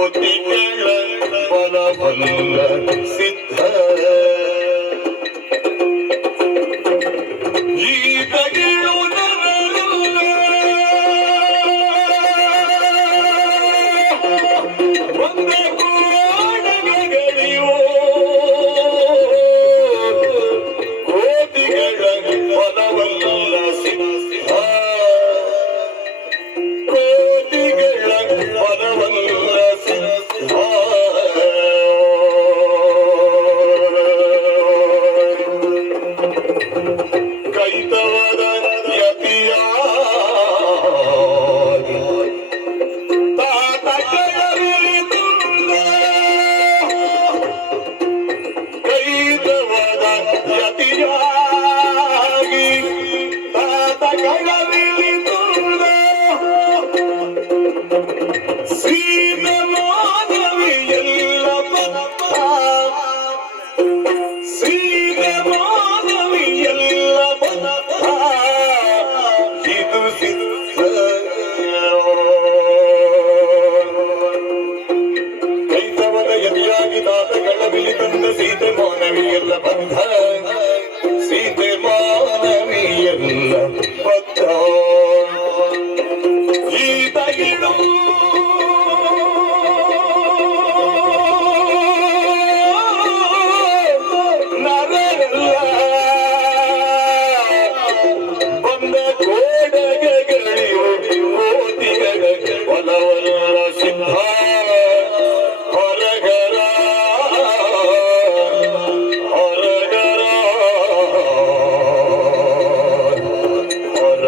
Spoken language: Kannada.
ಕೋತಿಗಳ ಬಲವಲ್ಲ ಸಿದ್ಧ ಈತಗಿಳು ನರಲ್ಲ ಒಂದೇ ಕೋಡಗಳಿಯೋ ಕೋತಿಗಳ ಬಲವಲ್ಲ ಸಿದ್ಧ ಕೋತಿಗಳ ಬಲವಲ್ಲ ಸಿದ್ಧ ಕೈತವದ ಯತಿಯಾಗಿ ತಾತಕವಿಳಿದುಳ್ಳ ಕೈತವದ ಯತಿಯಾಗಿ ತಾತಕವಿಳಿದುಳ್ಳ ಸೀನ ಮಾನವಿಯಲ್ಲ ಬತ್ತ ಸೀನ ಮಾನವಿಯಲ್ಲ ಬತ್ತ ಇದು ಸಿದ್ಧ ಕೈತವದ ಯತಿಯಾಗಿ ತಾತಗಳ ಬಿಲಿ ತಂದ ಸೀತೆ ಮಾನವಿಯಲ್ಲ ಬದ್ಧ ಸೀತೆ ಮಾನವಿಯಲ್ಲ ಬದ್ಧ ಈತಗಿಳು ನರಲ್ಲ ಬಂದ ಕೋಡಗಳಿಯೋ ಕೋತಿಗಳ ಬಲವಲ್ಲ ಸಿದ್ಧ ಹೊರಗರ ಹೊರಗರ ಹೊರ